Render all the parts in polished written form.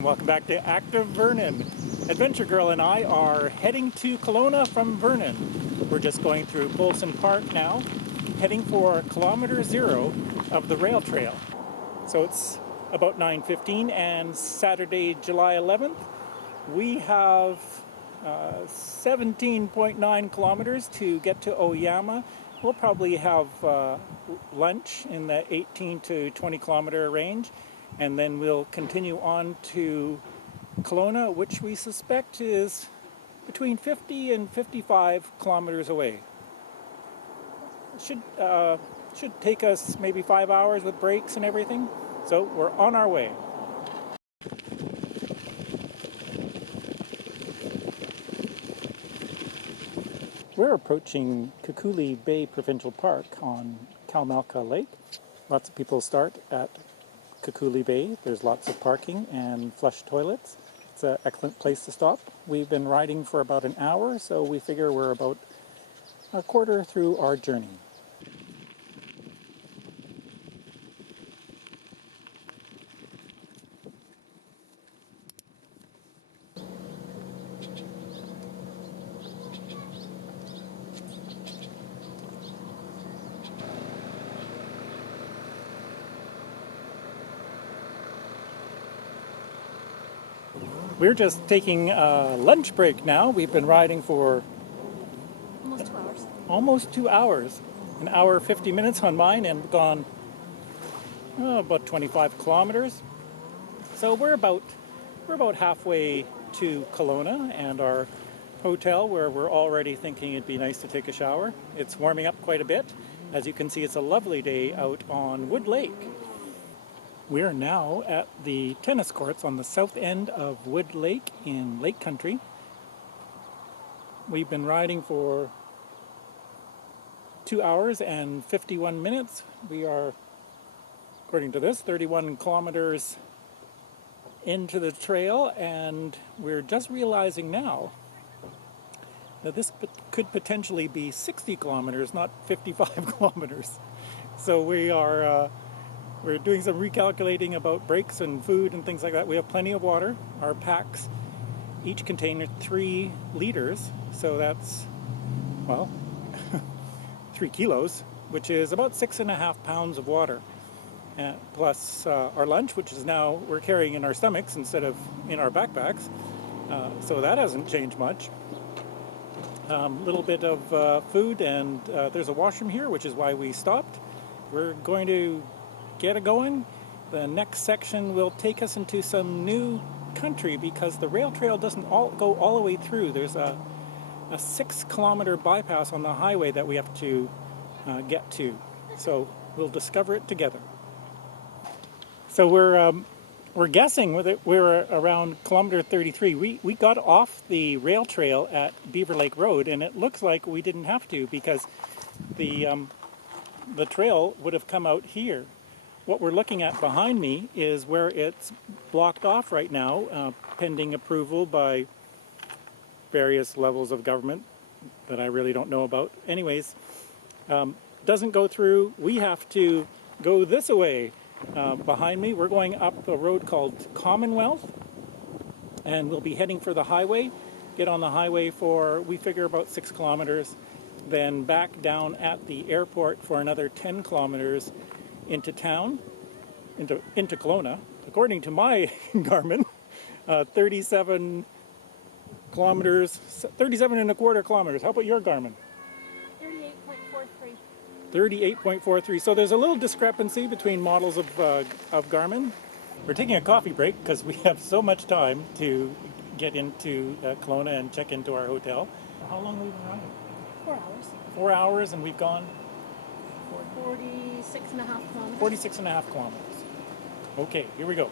Welcome back to Active Vernon. Adventure Girl and I are heading to Kelowna from Vernon. We're just going through Polson Park now, heading for kilometer 0 of the rail trail. So it's about 9:15 and Saturday, July 11th. We have 17.9 kilometers to get to Oyama. We'll probably have lunch in the 18 to 20 kilometer range, and then we'll continue on to Kelowna, which we suspect is between 50 and 55 kilometers away. Should take us maybe 5 hours with breaks and everything. So we're on our way. We're approaching Kukuli Bay Provincial Park on Kalmalka Lake. Lots of people start at Kukuli Bay. There's lots of parking and flush toilets. It's an excellent place to stop. We've been riding for about an hour, so we figure we're about a quarter through our journey. We're just taking a lunch break now. We've been riding for almost 2 hours. Almost 2 hours. An hour 50 minutes on mine and gone about 25 kilometers. So we're about halfway to Kelowna and our hotel, where we're already thinking it'd be nice to take a shower. It's warming up quite a bit. As you can see, it's a lovely day out on Wood Lake. We are now at the tennis courts on the south end of Wood Lake in Lake Country. We've been riding for 2 hours and 51 minutes. We are, according to this, 31 kilometers into the trail, and we're just realizing now that this could potentially be 60 kilometers, not 55 kilometers. So we're doing some recalculating about breaks and food and things like that. We have plenty of water. Our packs each contain 3 liters, so that's, 3 kilos, which is about 6.5 pounds of water. Plus our lunch, which is now we're carrying in our stomachs instead of in our backpacks. So that hasn't changed much. A little bit of food, and there's a washroom here, which is why we stopped. We're going to get it going. The next section will take us into some new country because the rail trail doesn't go all the way through. There's a 6-kilometer bypass on the highway that we have to get to. So we'll discover it together. So we're guessing we're around kilometer 33. We got off the rail trail at Beaver Lake Road, and it looks like we didn't have to because the trail would have come out here. What we're looking at behind me is where it's blocked off right now, pending approval by various levels of government that I really don't know about. Anyways, doesn't go through. We have to go this way. Behind me, we're going up a road called Commonwealth, and we'll be heading for the highway. Get on the highway for, we figure, about 6 kilometers, then back down at the airport for another 10 kilometers into town, into Kelowna. According to my Garmin, 37 kilometers, 37 and a quarter kilometers. How about your Garmin? 38.43. 38.43. So there's a little discrepancy between models of Garmin. We're taking a coffee break because we have so much time to get into Kelowna and check into our hotel. How long have we been riding? 4 hours. 4 hours, and we've gone 46.5 kilometers. 46.5 kilometers. Okay, here we go.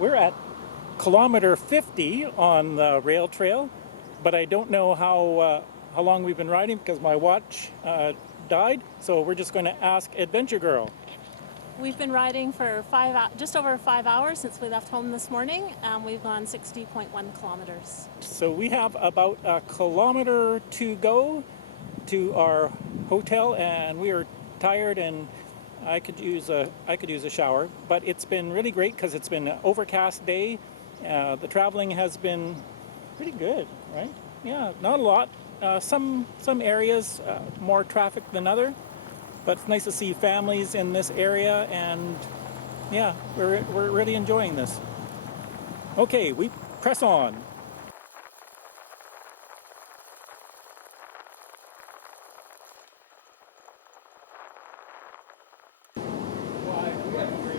We're at kilometer 50 on the rail trail, but I don't know how long we've been riding because my watch died. So we're just going to ask Adventure Girl. We've been riding for just over 5 hours since we left home this morning, and we've gone 60.1 kilometers. So we have about a kilometer to go to our hotel, and we are tired, and I could use a shower. But it's been really great because it's been an overcast day. The traveling has been pretty good, right? Yeah, not a lot. Some areas more traffic than other. But it's nice to see families in this area, and yeah, we're really enjoying this. Okay, we press on.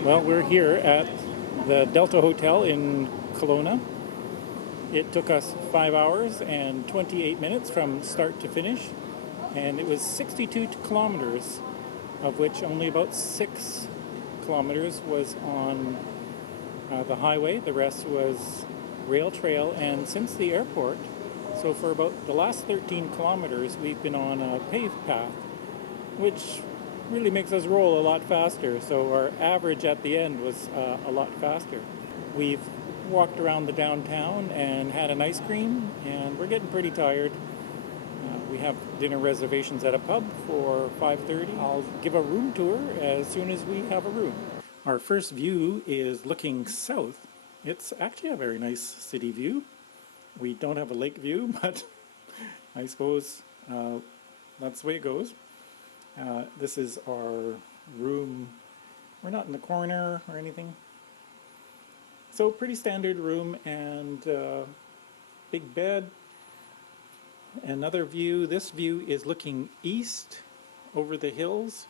Well, we're here at the Delta Hotel in Kelowna. It took us 5 hours and 28 minutes from start to finish, and it was 62 kilometers, of which only about 6 kilometers was on the highway. The rest was rail trail, and since the airport, so for about the last 13 kilometers, we've been on a paved path, which really makes us roll a lot faster. So our average at the end was a lot faster. We've walked around the downtown and had an ice cream, and we're getting pretty tired. We have dinner reservations at a pub for 5:30. I'll give a room tour as soon as we have a room. Our first view is looking south. It's actually a very nice city view. We don't have a lake view, but I suppose that's the way it goes. This is our room. We're not in the corner or anything. So pretty standard room, and big bed. Another view. This view is looking east over the hills.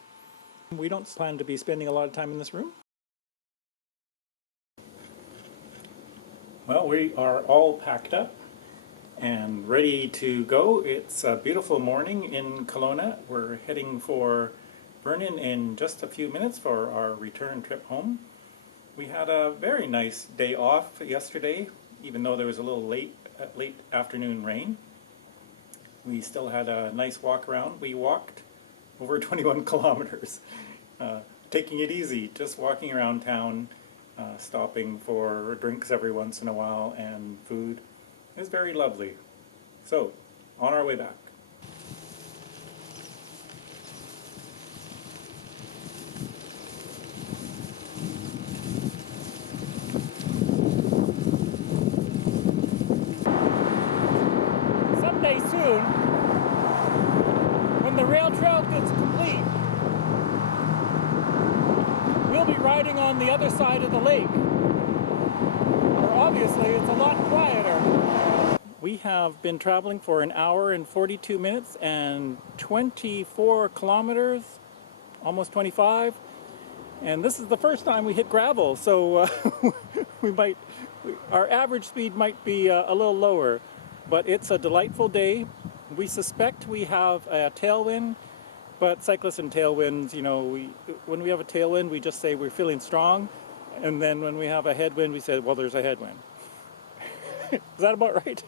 We don't plan to be spending a lot of time in this room. Well, we are all packed up and ready to go. It's a beautiful morning in Kelowna. We're heading for Vernon in just a few minutes for our return trip home. We had a very nice day off yesterday, even though there was a little late afternoon rain. We still had a nice walk around. We walked over 21 kilometers, taking it easy, just walking around town, stopping for drinks every once in a while and food. It was very lovely. So, on our way back. Someday soon, when the rail trail gets complete, we'll be riding on the other side of the lake, where obviously it's a lot quieter. We have been traveling for an hour and 42 minutes and 24 kilometers, almost 25, and this is the first time we hit gravel, so our average speed might be a little lower. But it's a delightful day. We suspect we have a tailwind, but cyclists and tailwinds, you know, when we have a tailwind, we just say we're feeling strong, and then when we have a headwind, we say, well, there's a headwind. Is that about right?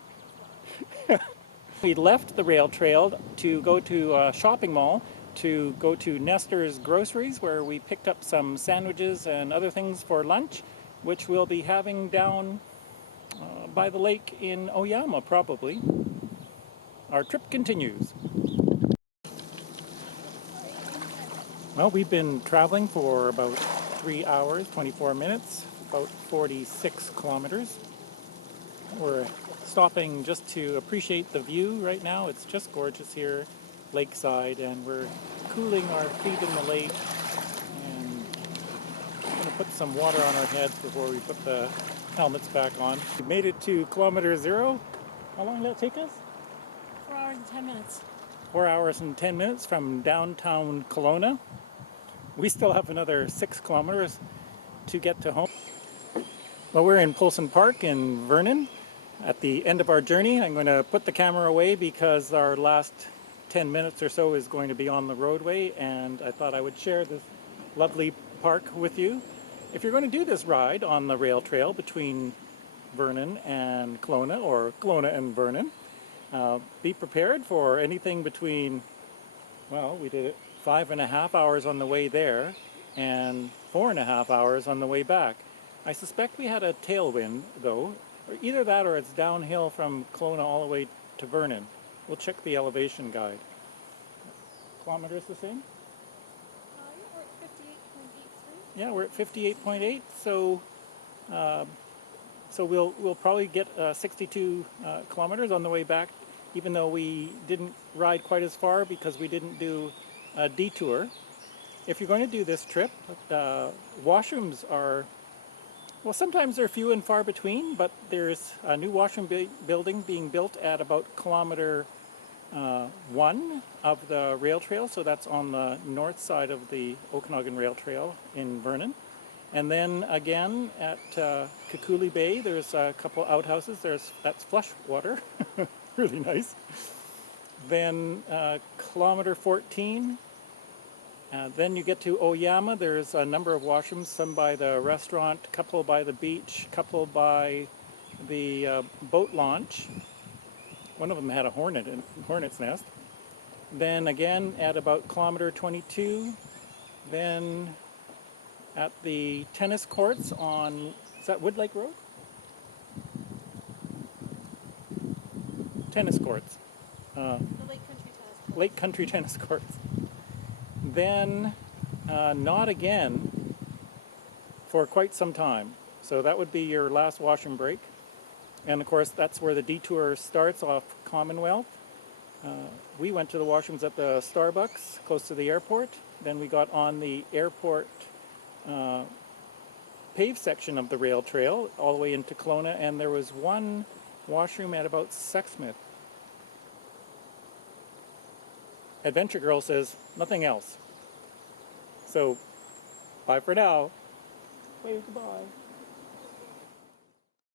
We left the rail trail to go to a shopping mall, to go to Nestor's Groceries, where we picked up some sandwiches and other things for lunch, which we'll be having down by the lake in Oyama, probably. Our trip continues. Well, we've been traveling for about 3 hours, 24 minutes, about 46 kilometers. We're stopping just to appreciate the view right now. It's just gorgeous here, lakeside, and we're cooling our feet in the lake, and we're going to put some water on our heads before we put the helmets back on. We made it to kilometer 0. How long did that take us? 4 hours and 10 minutes. 4 hours and 10 minutes from downtown Kelowna. We still have another 6 kilometers to get to home. Well, we're in Polson Park in Vernon. At the end of our journey, I'm going to put the camera away because our last 10 minutes or so is going to be on the roadway, and I thought I would share this lovely park with you. if you're going to do this ride on the rail trail between Vernon and Kelowna, or Kelowna and Vernon, be prepared for anything between, well, we did it 5.5 hours on the way there and 4.5 hours on the way back. I suspect we had a tailwind though, or either that or it's downhill from Kelowna all the way to Vernon. We'll check the elevation guide. Kilometers the same? Yeah, we're at 58.8, so we'll probably get 62 kilometers on the way back, even though we didn't ride quite as far because we didn't do a detour. If you're going to do this trip, washrooms are, well, sometimes they're few and far between, but there's a new washroom building being built at about kilometer 1 of the rail trail, so that's on the north side of the Okanagan Rail Trail in Vernon. And then again at Kukuli Bay, there's a couple outhouses. That's flush water, really nice. Then kilometer 14. Then you get to Oyama. There's a number of washrooms, some by the restaurant, a couple by the beach, a couple by the boat launch. One of them had a hornet's nest. Then again at about kilometer 22. Then at the tennis courts on, is that Wood Lake Road? Tennis courts. The Lake Country Tennis Courts. Lake Country Tennis Courts. Then not again for quite some time. So that would be your last washroom break. And of course that's where the detour starts off Commonwealth. We went to the washrooms at the Starbucks close to the airport. Then we got on the airport paved section of the rail trail all the way into Kelowna, and there was one washroom at about Sexsmith. Adventure Girl says nothing else. So bye for now. Wave goodbye.